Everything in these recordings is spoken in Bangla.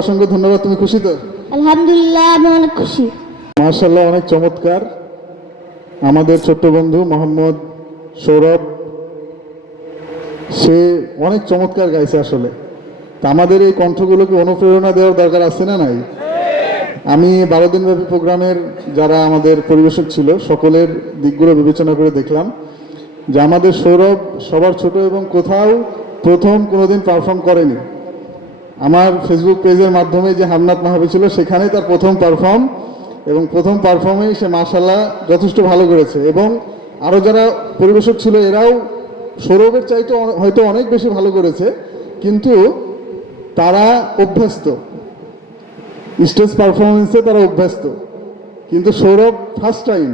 অসংখ্য ধন্যবাদ তুমি খুশি তো? আলহামদুলিল্লাহ আমি অনেক খুশি। মার্শাল্লাহ অনেক চমৎকার। আমাদের ছোট্ট বন্ধু মোহাম্মদ সৌরভ সে অনেক চমৎকার গাইছে আসলে। তা আমাদের এই কণ্ঠগুলোকে অনুপ্রেরণা দেওয়ার দরকার আছে না নাই? আমি বারো দিনব্যাপী প্রোগ্রামের যারা আমাদের পরিবেশক ছিল সকলের দিকগুলো বিবেচনা করে দেখলাম। যে আমাদের সৌরভ সবার ছোট এবং কোথাও প্রথম কোনোদিন পারফর্ম করেনি। আমার ফেসবুক পেজের মাধ্যমে যে হামনাত মাহাবি ছিল সেখানে তার প্রথম পারফর্ম এবং প্রথম পারফর্মেই সে মার্শাল্লাহ যথেষ্ট ভালো করেছে এবং আরও যারা পরিবেশক ছিল, এরাও সৌরভের চাইতে হয়তো অনেক বেশি ভালো করেছে, কিন্তু তারা অভ্যস্ত। স্টেজ পারফরমেন্সে তারা অভ্যস্ত। কিন্তু সৌরভ ফার্স্ট টাইম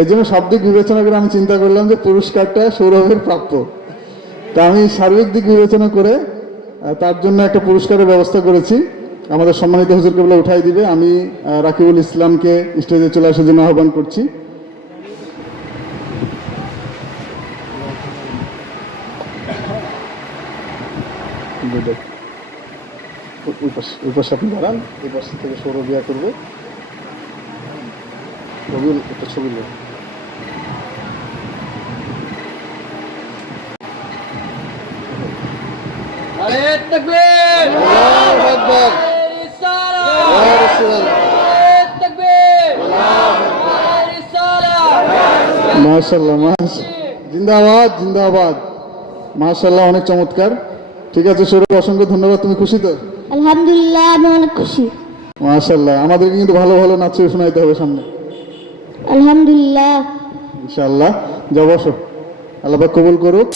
এই জন্য সব দিক বিবেচনা করে আমি চিন্তা করলাম যে পুরস্কারটা সৌরভের প্রাপ্য। তা আমি সার্বিক দিক বিবেচনা করে তার জন্য একটা পুরস্কারের ব্যবস্থা করেছি। আমাদের সম্মানিত হুজুর কেবলা উঠাই দিবে, আমি রাকিবুল ইসলামকে স্টেজে চলে আসার জন্য আহ্বান করছি। ওই পাশে আপনি দাঁড়ান থেকে সৌরভ ইয়া করবে। রবিউল একটা ছবি নেই মাশাল্লাহ মাস জিন্দাবাদ জিন্দাবাদ। মাশাল্লাহ অনেক চমৎকার। ঠিক আছে সৌরভ অসংখ্য ধন্যবাদ। তুমি খুশি তো? আলহামদুলিল্লাহ আমি অনেক খুশি। মাশাল্লাহ আমাদেরকে কিন্তু ভালো ভালো নাচে শোনাইতে হবে সামনে। আলহামদুলিল্লাহ। ইনশাআল্লাহ। যাও বসো। আল্লাহ কবুল করুক।